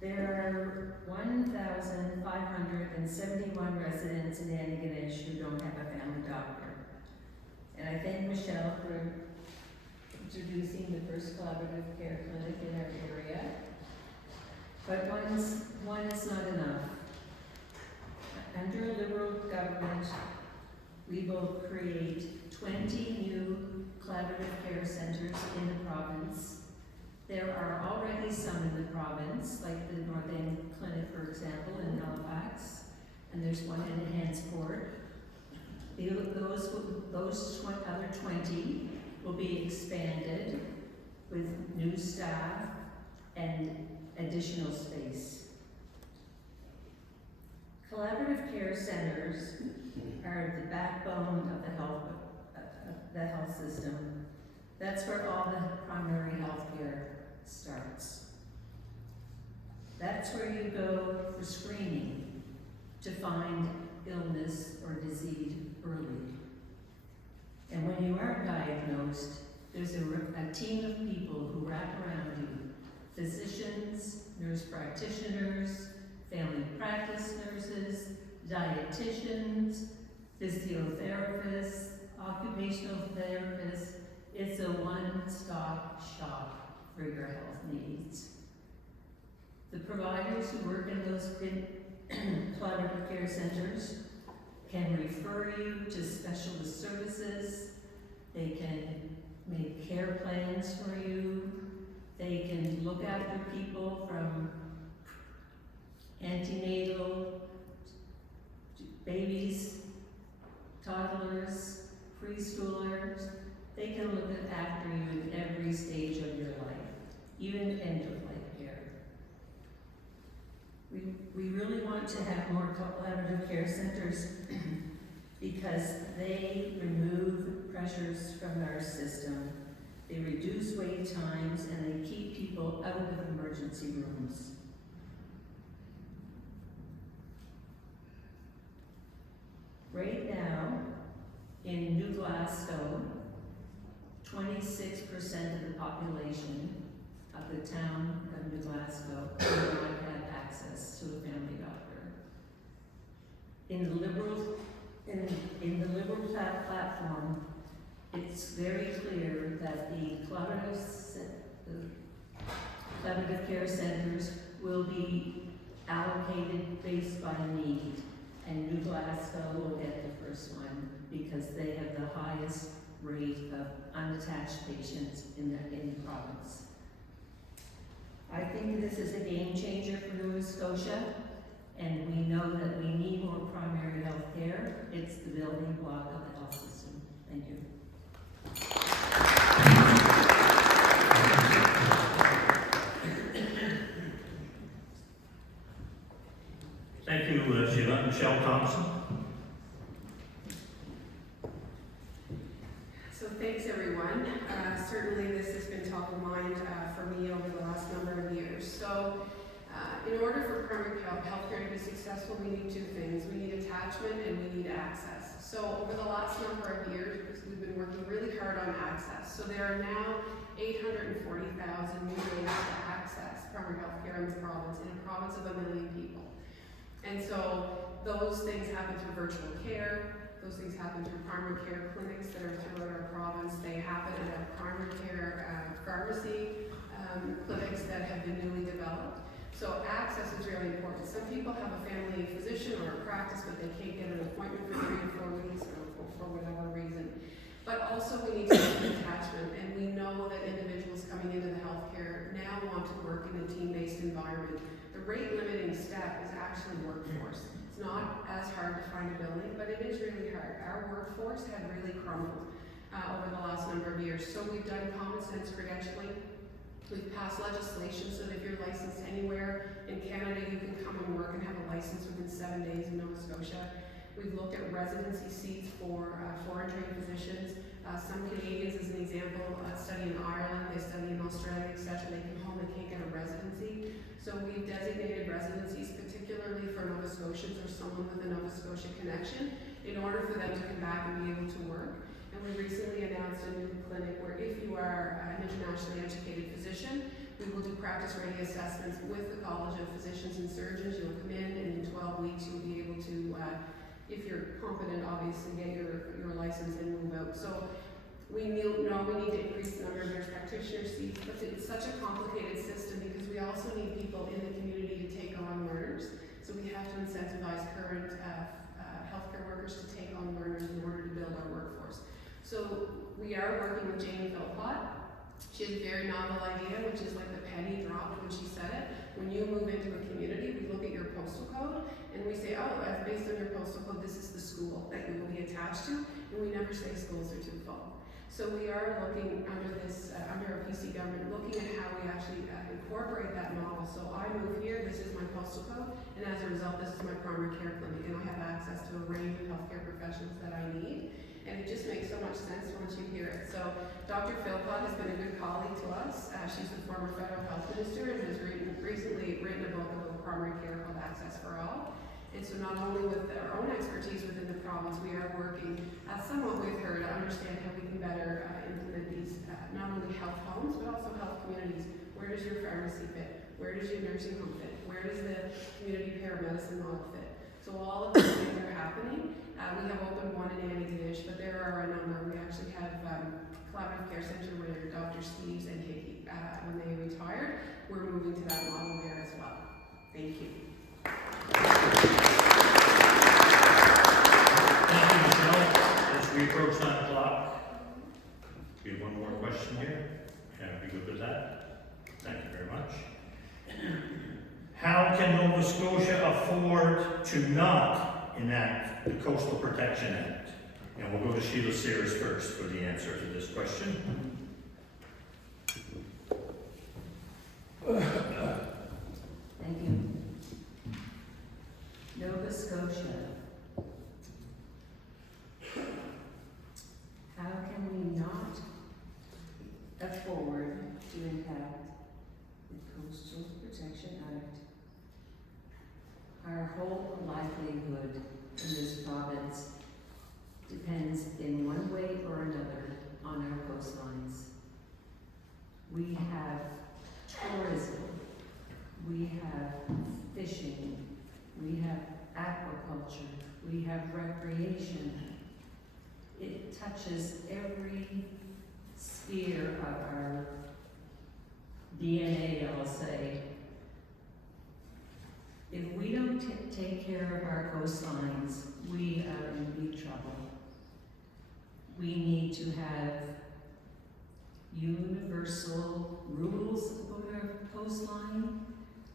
There are 1,571 residents in Antigonish who don't have a family doctor. And I thank Michelle for introducing the first collaborative care clinic in our area. But one is not enough. Under a Liberal government, we will create 20 new collaborative care centers in the province. There are already some in the province, like the North End Clinic, for example, in Halifax, and there's one in Hansport. Those other 20 will be expanded with new staff and additional space. Collaborative care centers are the backbone of the health system. That's where all the primary health care starts. That's where you go for screening to find illness or disease early. And when you are diagnosed, there's a team of people who wrap around you. Physicians, nurse practitioners, family practice nurses, dietitians, physiotherapists, occupational therapists. It's a one-stop shop for your health needs. The providers who work in those collaborative care centers can refer you to specialist services. They can make care plans for you. They can look after people from antenatal, babies, toddlers, preschoolers. They can look after you in every stage of your life, even end-of-life care. We really want to have more collaborative care centers because they remove pressures from our system. They reduce wait times and they keep people out of emergency rooms. Right now, in New Glasgow, 26% of the population of the town of New Glasgow do not have access to a family doctor. in the Liberal platform, it's very clear that the collaborative care centers will be allocated based by need. And New Glasgow will get the first one because they have the highest rate of unattached patients in the province. I think this is a game changer for Nova Scotia, and we know that we need more primary health care. It's the building block of the health system. Thank you. Thank you, Sheila. Michelle Thompson. So thanks everyone. Certainly this has been top of mind for me over the last number of years. So in order for primary healthcare to be successful, we need two things. We need attachment and we need access. So over the last number of years, we've been working really hard on access. So there are now 840,000 new ways to access primary healthcare in this province, in a province of 1 million people. And so those things happen through virtual care. Those things happen through primary care clinics that are throughout our province. They happen at our primary care pharmacy clinics that have been newly developed. So access is really important. Some people have a family physician or a practice, but they can't get an appointment for 3 or 4 weeks or for whatever reason. But also we need to have attachment, and we know that individuals coming into the healthcare now want to work in a team-based environment. The rate limiting step is actually workforce. It's not as hard to find a building, but it is really hard. Our workforce had really crumbled over the last number of years. So we've done common sense credentialing. We've passed legislation so that if you're licensed anywhere in Canada, you can come and work and have a license within 7 days in Nova Scotia. We've looked at residency seats for foreign trained physicians. Some Canadians, as an example, study in Ireland, they study in Australia, etc. They come home, they can't get a residency. So we've designated residencies, particularly for Nova Scotians or someone with a Nova Scotia connection, in order for them to come back and be able to work. And we recently announced a new clinic where if you are an internationally educated physician, we will do practice-ready assessments with the College of Physicians and Surgeons. You'll come in and in 12 weeks you'll be able to, if you're competent, obviously get your license and move out. So we know we need to increase the number of nurse practitioner seats, but it's such a complicated system because we also need people in the community to take on learners. So we have to incentivize current healthcare workers to take on learners in order to build our workforce. So we are working with Jane Philpott. She has a very novel idea, which is like the penny dropped when she said it. When you move into a community, we look at your postal code and we say, oh, based on your postal code, this is the school that you will be attached to, and we never say schools are too full. So we are looking under our PC government, looking at how we actually incorporate that model. So I move here, this is my postal code, and as a result, this is my primary care clinic, and I have access to a range of healthcare professionals that I need. And it just makes so much sense once you hear it. So Dr. Philpott has been a good colleague to us. She's the former federal health minister and has recently written a book about primary care called Access for All. And so not only with our own expertise within the province, we are working somewhat with her to understand how we can better implement these not only health homes, but also health communities. Where does your pharmacy fit? Where does your nursing home fit? Where does the community paramedicine model fit? So all of these things are happening. We have opened one in Antigonish, but there are a number. We actually have Collaborative Care Center where Dr. Steves and Hickey, when they retired, we're moving to that model there as well. Thank you. Thank you, Michelle. As we approach 9 o'clock, we have one more question here. Can I be good with that? Thank you very much. How can Nova Scotia afford to not enact the Coastal Protection Act? And we'll go to Sheila Sears first for the answer to this question. Thank you. Nova Scotia. How can we not afford to impact the Coastal Protection Act? Our whole livelihood in this province depends in one way or another on our coastlines. We have tourism, we have fishing, we have aquaculture, we have recreation. It touches every sphere of our DNA, I'll say. If we don't take care of our coastlines, we are in big trouble. We need to have universal rules about our coastline.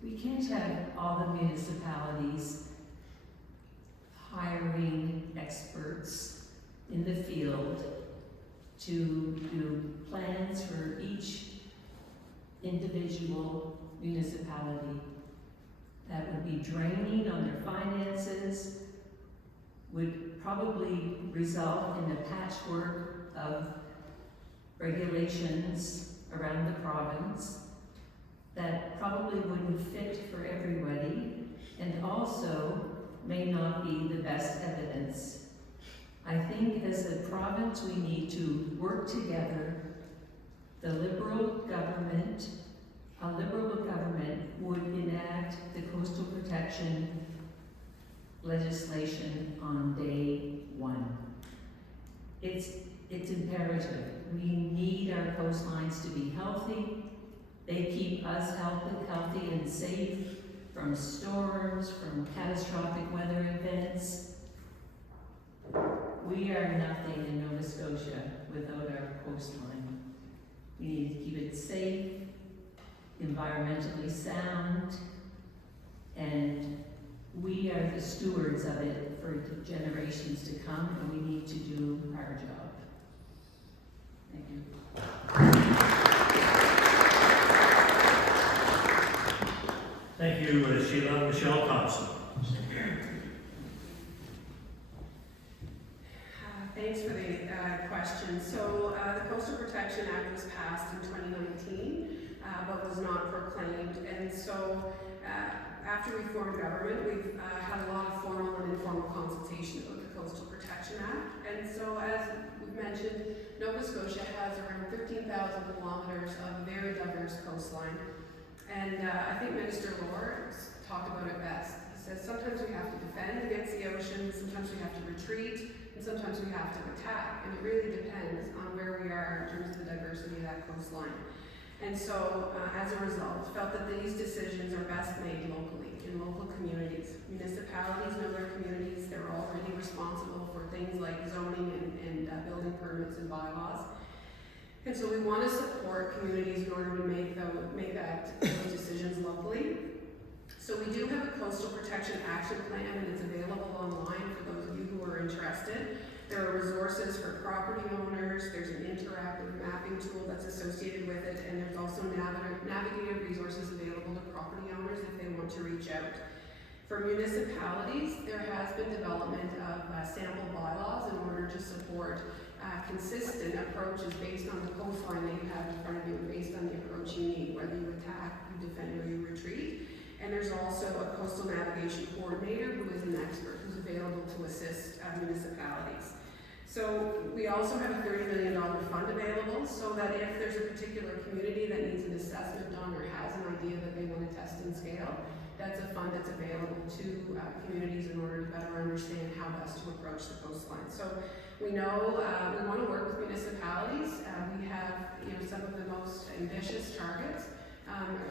We can't have all the municipalities hiring experts in the field to do plans for each individual municipality. That would be draining on their finances, would probably result in a patchwork of regulations around the province that probably wouldn't fit for everybody, and also may not be the best evidence. I think as a province we need to work together. A liberal government would enact the coastal protection legislation on day one. It's imperative. We need our coastlines to be healthy. They keep us healthy and safe from storms, from catastrophic weather events. We are nothing in Nova Scotia without our coastline. We need to keep it safe, environmentally sound, and we are the stewards of it for generations to come, and we need to do our job. Thank you. Thank you, Sheila. Michelle Thompson. Thanks for the question. So the Coastal Protection Act was passed in 2019, but was not proclaimed. And so after we formed government, we've had a lot of formal and informal consultation about the Coastal Protection Act. And so as we've mentioned, Nova Scotia has around 13,000 kilometers of very diverse coastline. And I think Minister Lohr talked about it best. He says sometimes we have to defend against the ocean, sometimes we have to retreat, and sometimes we have to attack. And it really depends on where we are in terms of the diversity of that coastline. And so, as a result, felt that these decisions are best made locally, in local communities. Municipalities know their communities. They're already responsible for things like zoning and building permits and bylaws. And so we want to support communities in order to make those decisions locally. So we do have a Coastal Protection Action Plan, and it's available online for those of you who are interested. There are resources for property owners, there's an interactive mapping tool that's associated with it, and there's also navigated resources available to property owners if they want to reach out. For municipalities, there has been development of sample bylaws in order to support consistent approaches based on the coastline that you have in front of you and based on the approach you need, whether you attack, you defend, or you retreat. And there's also a coastal navigation coordinator who is an expert who's available to assist municipalities. So we also have a $30 million fund available so that if there's a particular community that needs an assessment done or has an idea that they want to test and scale, that's a fund that's available to communities in order to better understand how best to approach the coastline. So we know we want to work with municipalities. We have some of the most ambitious targets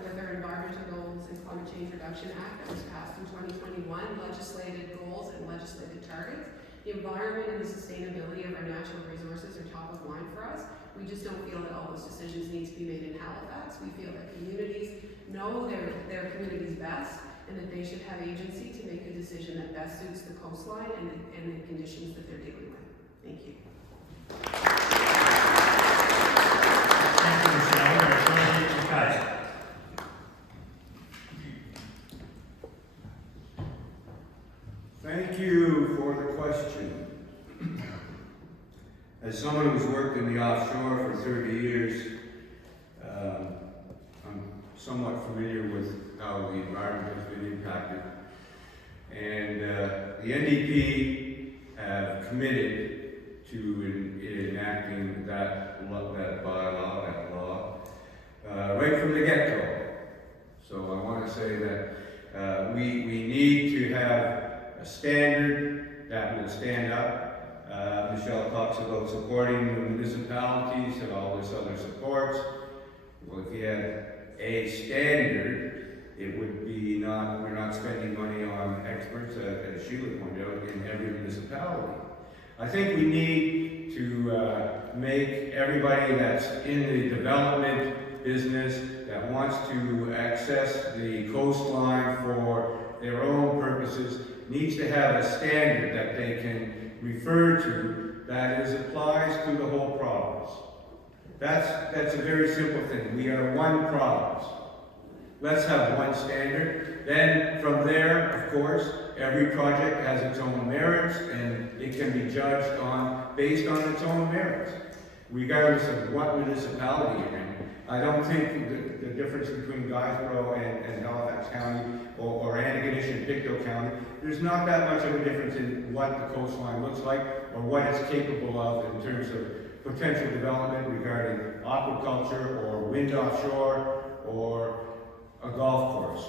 with our environmental goals and Climate Change Reduction Act that was passed in 2021, legislated goals and legislated targets. The environment and the sustainability of our natural resources are top of mind for us. We just don't feel that all those decisions need to be made in Halifax. We feel that communities know their communities best and that they should have agency to make a decision that best suits the coastline and the conditions that they're dealing with. Thank you. Thank you, Michelle. Guys. Thank you for the question. As someone who's worked in the offshore for 30 years, I'm somewhat familiar with how the environment has been impacted. And the NDP have committed to enacting that bylaw, that law, right from the get-go. So I want to say that we need to have a standard that will stand up. Michelle talks about supporting the municipalities and all this other supports. Well, if you had a standard, it would be not, we're not spending money on experts, as Sheila pointed out, in every municipality. I think we need to make everybody that's in the development business that wants to access the coastline for their own purposes needs to have a standard that they can refer to that is applies to the whole province. That's a very simple thing. We are one province. Let's have one standard. Then from there, of course, every project has its own merits and it can be judged based on its own merits, regardless of what municipality you're in. I don't think the difference between Guysborough and Halifax County or Antigonish and Pictou County, there's not that much of a difference in what the coastline looks like or what it's capable of in terms of potential development regarding aquaculture or wind offshore or a golf course.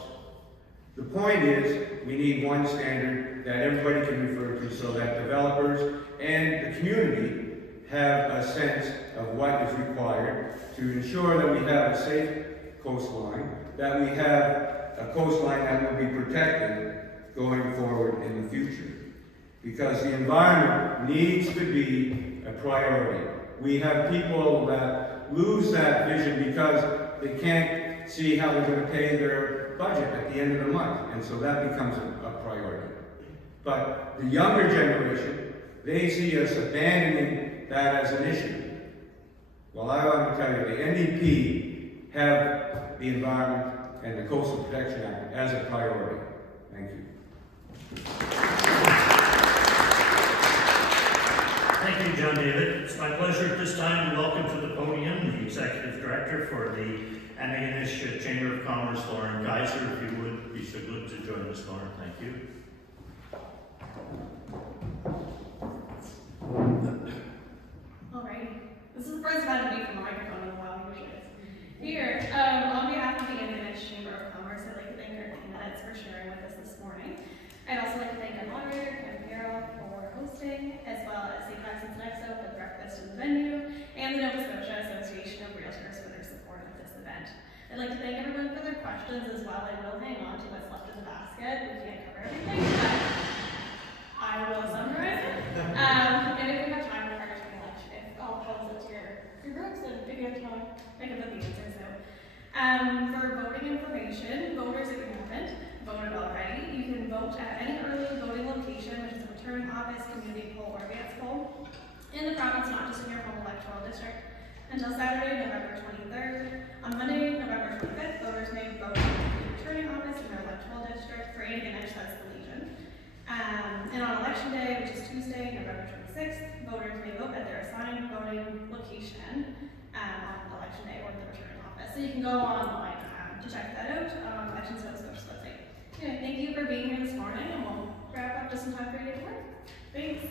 The point is, we need one standard that everybody can refer to so that developers and the community have a sense of what is required to ensure that we have a safe coastline, that we have a coastline that will be protected going forward in the future. Because the environment needs to be a priority. We have people that lose that vision because they can't see how they're going to pay their budget at the end of the month, and so that becomes a priority. But the younger generation, they see us abandoning that as an issue. Well, I want to tell you, the NDP have the environment and the Coastal Protection Act as a priority. Thank you. Thank you, John David. It's my pleasure at this time to welcome to the podium the Executive Director for the Antigonish Chamber of Commerce, Lauren Kaiser. If you would be so good to join us, Lauren. Thank you. Alrighty. This is the first time to be from the microphone in a while, usually it's here. On behalf of the Antigonish Chamber of Commerce, I'd like to thank our candidates for sharing with us this morning. I'd also like to thank our moderator, Kim Carroll, for hosting, as well as St. Maxim's Nexo for the breakfast in the venue, and the Nova Scotia Association of Realtors for their support of this event. I'd like to thank everyone for their questions as well. I will hang on to what's left in the basket. We can't cover everything, but I will summarize it. And if we have time, we'll partner to lunch. If I'll pose it to your groups, and if you have time, I can put the answers out. For voting information, voters, if you haven't voted already, you can vote at any early voting location, which is a return office, community poll, or advance poll in the province, not just in your home electoral district, until Saturday, November 23rd. On Monday, November 25th, voters may vote at the returning office in their electoral district. For Antigonish, that's the Legion. And on election day, which is Tuesday, November 26th, voters may vote at their assigned voting location on election day or the returning office. So you can go online to check that out on Elections Nova Scotia's website. Anyway, thank you for being here this morning, and we'll wrap up just in time for you to get to work. Thanks.